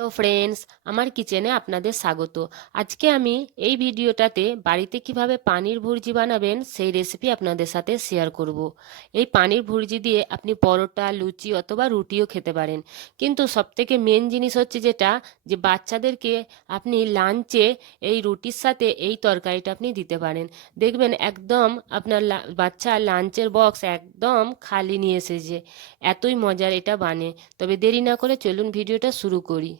Hello friends, আমার কিচেনে আপনাদের স্বাগত। আজকে আমি এই ভিডিওটাতে বাড়িতে কীভাবে পানির ভুর্জি বানাবেন সেই রেসিপি আপনাদের সাথে শেয়ার করব। এই পানির ভুর্জি দিয়ে আপনি পরোটা, লুচি অথবা রুটিও খেতে পারেন। কিন্তু সবথেকে মেন জিনিস হচ্ছে যেটা, যে বাচ্চাদেরকে আপনি লাঞ্চে এই রুটির সাথে এই তরকারিটা আপনি দিতে পারেন। দেখবেন একদম আপনার বাচ্চা লাঞ্চের বক্স একদম খালি নিয়ে এসেছে। এতই মজার এটা বানে। তবে দেরি না করে চলুন ভিডিওটা শুরু করি।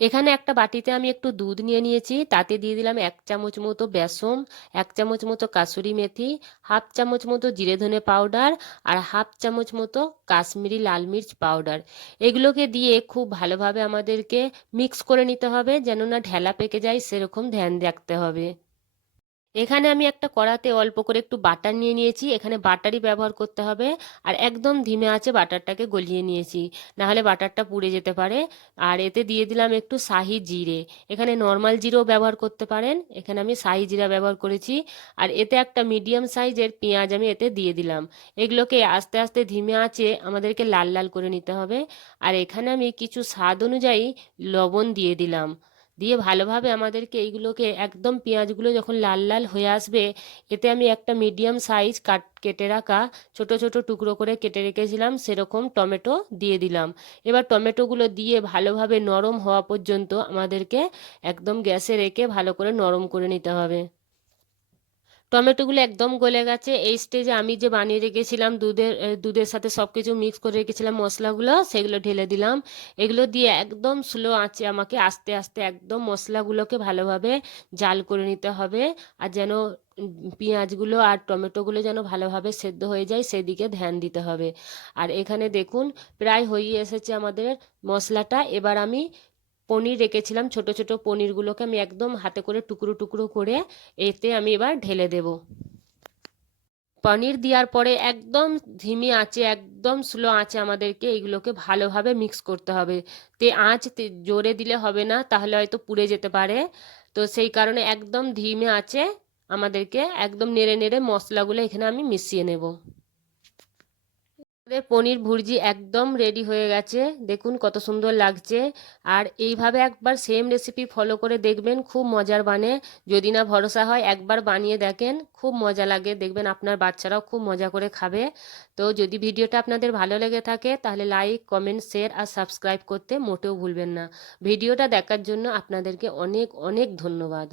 এখানে একটা বাটিতে আমি একটু দুধ নিয়ে নিয়েছি। তাতে দিয়ে দিলাম এক চামচ মতো বেসন, এক চামচ মতো কাসুরি মেথি, হাফ চামচ মতো জিরে ধনে পাউডার আর হাফ চামচ মতো কাশ্মীরি লাল মির্চ পাউডার। এগুলোকে দিয়ে খুব ভালোভাবে আমাদেরকে মিক্স করে নিতে হবে যেন না ঢেলা পেকে যায়, সেরকম ধ্যান রাখতে হবে। এখানে আমি একটা কড়াতে অল্প করে একটু বাটার নিয়ে নিয়েছি। এখানে বাটারই ব্যবহার করতে হবে। আর একদম ধিমে আছে বাটারটাকে গলিয়ে নিয়েছি। নাহলে বাটারটা পুড়ে যেতে পারে। আর এতে দিয়ে দিলাম একটু শাহি জিরে। এখানে নর্মাল জিরেও ব্যবহার করতে পারেন। এখানে আমি শাহি জিরা ব্যবহার করেছি। আর এতে একটা মিডিয়াম সাইজের পেঁয়াজ আমি এতে দিয়ে দিলাম। এগুলোকে আস্তে আস্তে ধিমে আছে আমাদেরকে লাল লাল করে নিতে হবে। আর এখানে আমি কিছু স্বাদ অনুযায়ী লবণ দিয়ে দিলাম। দিয়ে ভালোভাবে আমাদেরকে এইগুলোকে একদম পেঁয়াজগুলো যখন লাল লাল হয়ে আসবে, এতে আমি একটা মিডিয়াম সাইজ কাট কেটে রাখা ছোট ছোট টুকরো করে কেটে রেখেছিলাম, সেরকম টমেটো দিয়ে দিলাম। এবার টমেটোগুলো দিয়ে ভালোভাবে নরম হওয়া পর্যন্ত আমাদেরকে একদম গ্যাসে রেখে ভালো করে নরম করে নিতে হবে। টমেটোগুলো একদম গলে গেছে। এই স্টেজে আমি যে বানিয়ে রেখেছিলাম, দুধের দুধের সাথে সব কিছু মিক্স করে রেখেছিলাম মশলাগুলো, সেগুলো ঢেলে দিলাম। এগুলো দিয়ে একদম স্লো আঁচে আমাকে আস্তে আস্তে একদম মশলাগুলোকে ভালোভাবে জাল করে নিতে হবে। আর যেন পেঁয়াজগুলো আর টমেটোগুলো যেন ভালোভাবে সেদ্ধ হয়ে যায়, সেদিকে ধ্যান দিতে হবে। আর এখানে দেখুন, প্রায় হয়ে এসেছে আমাদের মশলাটা। এবার আমি পনির রেখেছিলাম, ছোট ছোট পনিরগুলোকে আমি একদম হাতে করে টুকরো টুকরো করে এতে আমি এবার ঢেলে দেব। পনির দেওয়ার পরে একদম ধিমি আঁচে, একদম স্লো আঁচে আমাদেরকে এইগুলোকে ভালোভাবে মিক্স করতে হবে। তে আঁচ জোরে দিলে হবে না, তাহলে হয়তো পুড়ে যেতে পারে। তো সেই কারণে একদম ধিমে আঁচে আমাদেরকে একদম নেড়ে নেড়ে মশলাগুলো এখানে আমি মিশিয়ে নেব। আমাদের পনির ভুর্জি একদম রেডি হয়ে গেছে। দেখুন কত সুন্দর লাগছে। আর এইভাবে একবার সেম রেসিপি ফলো করে দেখবেন, খুব মজার বানে। যদি না ভরসা হয়, একবার বানিয়ে দেখেন, খুব মজা লাগে। দেখবেন আপনার বাচ্চারাও খুব মজা করে খাবে। তো যদি ভিডিওটা আপনাদের ভালো লেগে থাকে, তাহলে লাইক কমেন্ট শেয়ার আর সাবস্ক্রাইব করতে মোটেও ভুলবেন না। ভিডিওটা দেখার জন্য আপনাদেরকে অনেক অনেক ধন্যবাদ।